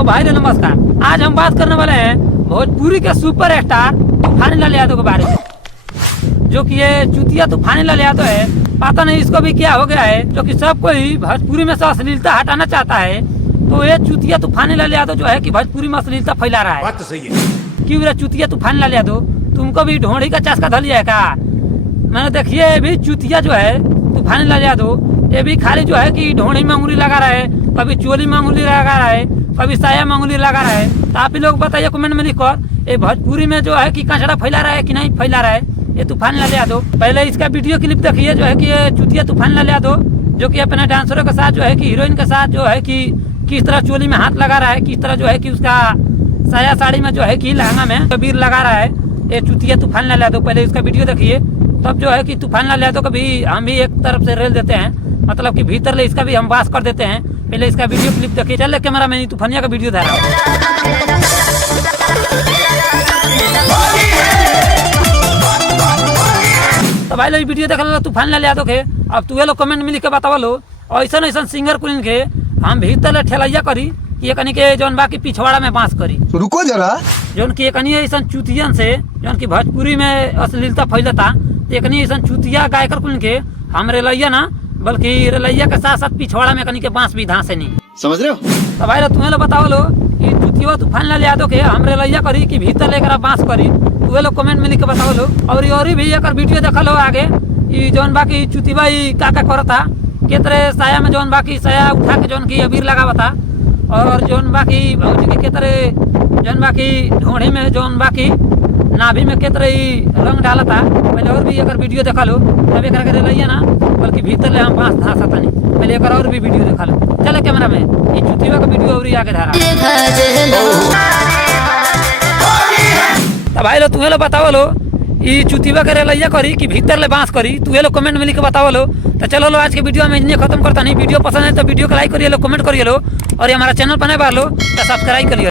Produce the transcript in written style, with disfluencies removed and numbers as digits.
तो भाई रे नमस्कार। आज हम बात करने वाले हैं भोजपुरी के सुपर स्टार तूफानीलाल यादव के बारे में, जो कि ये चुतिया तूफानीलाल यादव है। पता नहीं इसको भी क्या हो गया है, जो कि सब कोई भोजपुरी में से अश्लीलता हटाना चाहता है। तो ये चुतिया तूफानीलाल यादव जो है कि भोजपुरी में अश्लीलता फैला रहा है। बात तो सही है। क्यों रे चुतिया तूफानीलाल यादव, तुमको भी ढोंड़ी का चस्का धर लिया है का? मैंने देखिए ये भी चुतिया जो है तूफानीलाल यादव, ये भी खाली जो है कि ढोंड़ी में उंगली लगा रहा है, कभी चोली में उंगली लगा रहा है, कभी साया में उंगली लगा रहा है। तो आप ही लोग बताइए कमेंट में लिखकर, ये भोजपुरी में जो है कि कचड़ा फैला रहा है कि नहीं फैला रहा है ये तूफानीलाल यादव। पहले इसका वीडियो क्लिप देखिए, जो है कि ये चुतिया तूफानीलाल यादव जो कि अपने डांसरों के साथ जो है कि हीरोइन के साथ जो है कि किस तरह चोली में हाथ लगा रहा है, किस तरह जो है कि उसका साया साड़ी में जो है कि लहंगा में कबीर लगा रहा है ये चुतिया तूफानीलाल यादव। पहले इसका वीडियो देखिए, तब जो है कि तूफानीलाल यादव को भी हम भी एक तरफ से रेल देते हैं, मतलब कि भीतर ले इसका भी हम बास कर देते हैं। पहले इसका वीडियो क्लिप देखिए। चल कैमरा मैन तूफानिया का वीडियो धरा। तो भाई लोग वीडियो देख लो तूफानीलाल यादव के। अब तू लोग कमेंट में लिख के बतावा लो, ऐसा ऐसा सिंगर कुलीन के हम भीतर ले ठेलैया करी कि कनी के जौन बाकी पिछवाड़ा में बांस करी। रुको जरा, जौन की एकनी ऐसा चुतियन से जौन की भोजपुरी में अश्लीलता फैलता, एकनी ऐसा चुतिया गायकर कुलीन के हम रेलैया ना, बल्कि रेलैया के साथ साथ पिछवाड़ा में कनी के बांस भी धांसे नहीं। समझ रहे हो? तो भाई तुम्हें लोग बताओ लो कि चुतिया तूफानीलाल यादव के हम रेलैया करी कि भीतर लेकर बांस करी, तुम्हें लोग कमेंट में लिख के बताओ लो। और भी एक वीडियो देखा लो आगे, जौन बाकी चुतिया का करता केतरे साया में जौन बाकी साया उठा के जौन की अबीर लगावता, और जौन बाकी भौजी के केतरे जौन बाकी ढोढ़ी में जौन बाकी नाभि में केतरे रंग डालता। पहले और भी एक वीडियो देखा लो, तब एक रेलैया ना, बल्कि भीतर ले हम बांस धांसता नहीं। पहले एक और भी वीडियो देखा लो। चले कैमरा में ये चुतिया का वीडियो और आगे धारा। तो भाई लो तुम्हें लोग बताओ लो ये चुतिया के रेलैया करी कि भीतर ले बांस करी, तुम्हें लोग कमेंट में लिख के बताओ लो। तो चलो लो आज के वीडियो में इन्हें खत्म करता नहीं। वीडियो पसंद है तो वीडियो को लाइक करिए लो, कमेंट करिए लो, और ये हमारा चैनल पर नए बार लो तो सब्सक्राइब करिए।